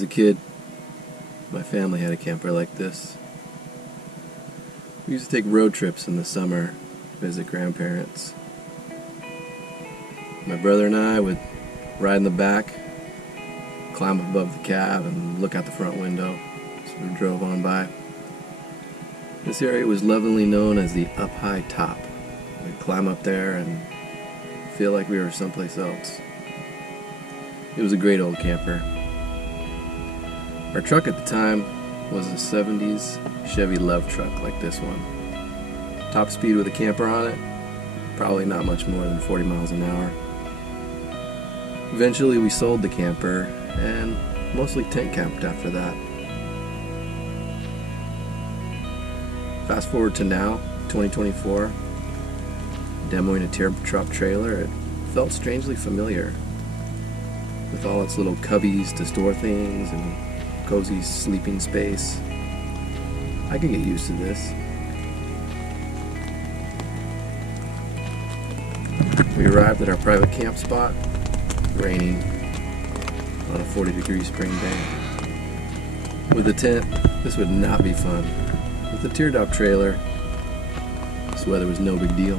As a kid, my family had a camper like this. We used to take road trips in the summer to visit grandparents. My brother and I would ride in the back, climb above the cab, and look out the front window as we drove on by. This area was lovingly known as the Up High Top. We'd climb up there and feel like we were someplace else. It was a great old camper. Our truck at the time was a 70s Chevy Love truck like this one. Top speed with a camper on it, probably not much more than 40 miles an hour. Eventually we sold the camper and mostly tent camped after that. Fast forward to now, 2024, demoing a Teardrop trailer, it felt strangely familiar. With all its little cubbies to store things and cozy sleeping space. I could get used to this. We arrived at our private camp spot, raining on a 40-degree spring day. With a tent, this would not be fun. With the Teardrop trailer, this weather was no big deal.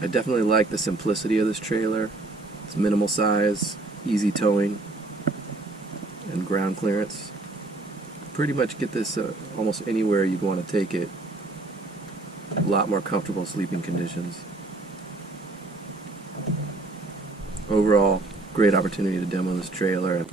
I definitely like the simplicity of this trailer. It's minimal size, easy towing, and ground clearance. Pretty much get this almost anywhere you'd want to take it. A lot more comfortable sleeping conditions. Overall, great opportunity to demo this trailer.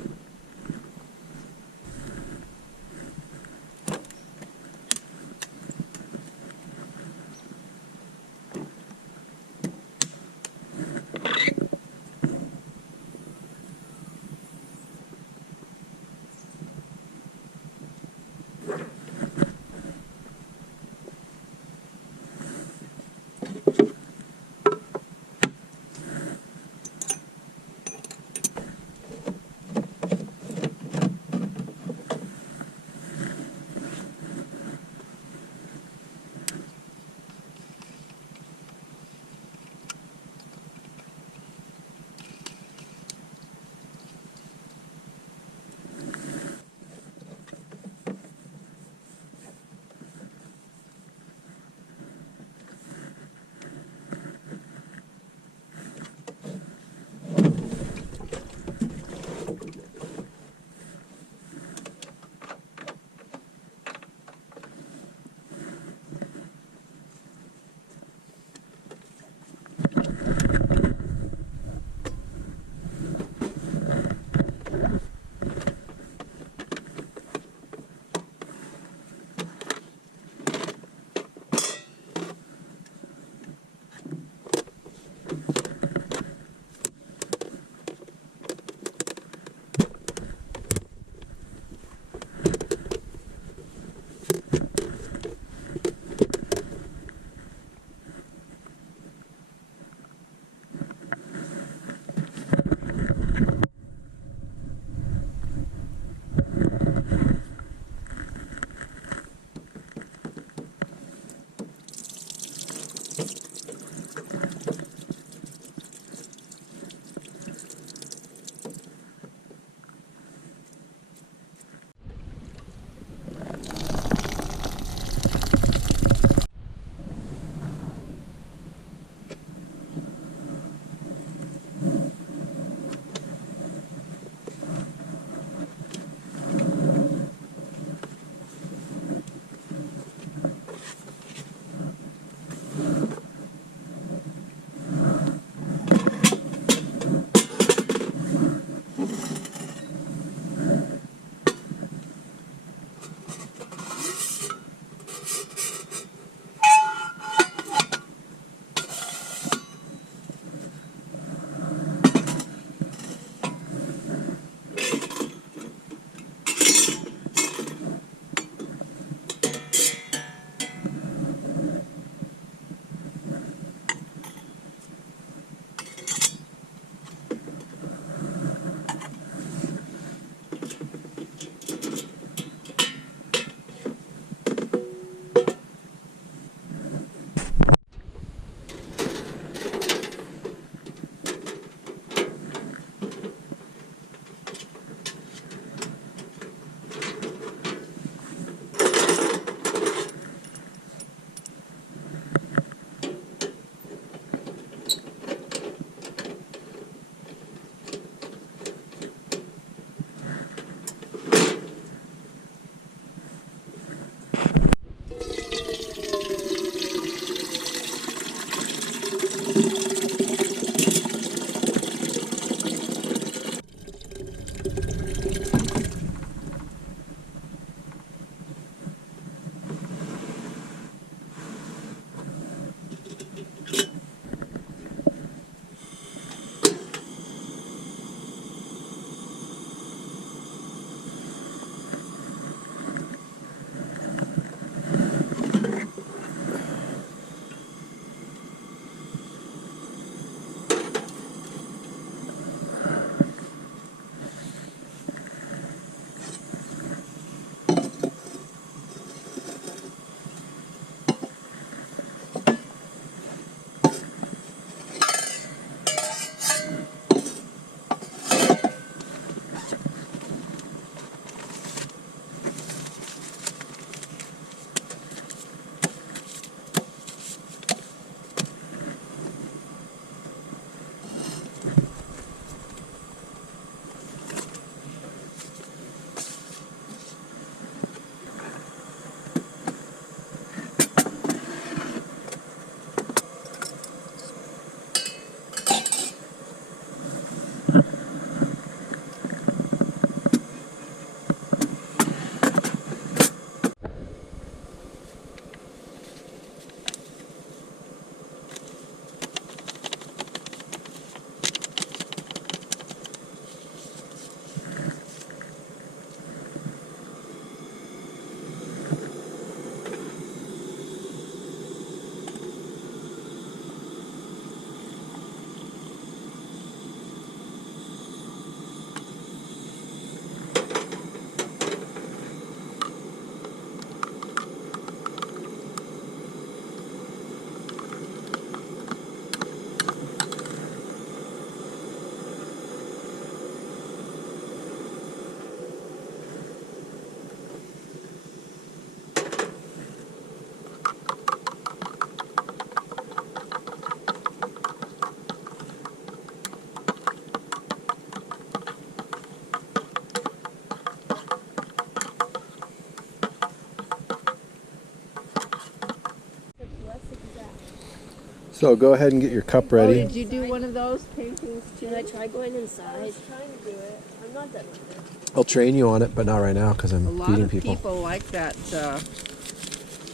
So go ahead and get your cup Oh, ready. did you do one of those paintings too? Should I try going inside? I was trying to do it. I'm not done with it. I'll train you on it, but not right now because A I'm lot feeding of people. people like that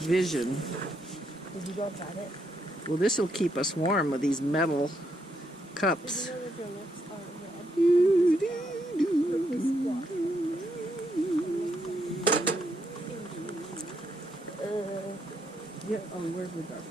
vision. Did you go inside it? Well, this will keep us warm with these metal cups. Did you know that your lips are red? Yeah, oh, where's the dark?